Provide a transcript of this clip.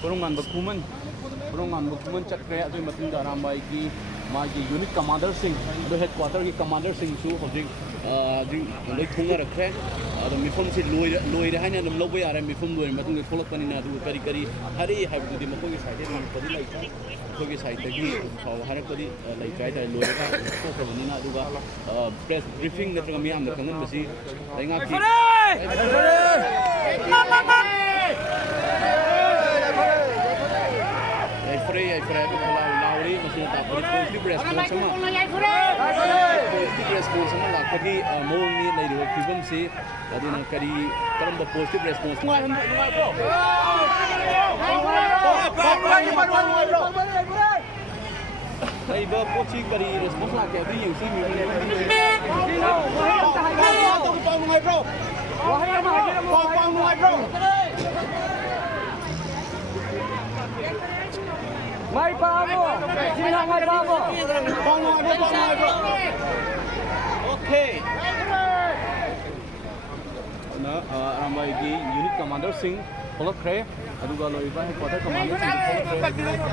Kurungan Bakuman, Kurungan Bakuman Chakre, Adu Matunda Arambai ki, Magi unit commander sing, the headquarter ki commander sing su, Hojing, Lake Kunga Crack, the Mifum said Lloyd Hana and Lowe are Mifum doing Matunga Tolopanina, Kari, Hari have the Makogi side and Kodila, Kogi side, the Harakodi, like Jaita, Loyaka, Kokanina, press briefing the Tramiam, the Kangamasi, I pray, Lauri, positive response. Positive response, Lakati, Moni, Lady of Kibumsi, Aduna Kari, Karamba positive response. I got coaching, but he responds like every you see me. Mai pamo, sino mai pamo. Okay. Na Arambai ki unit commander Singh, follow Kray, aduga loiba headquarter commander Singh, follow Kray.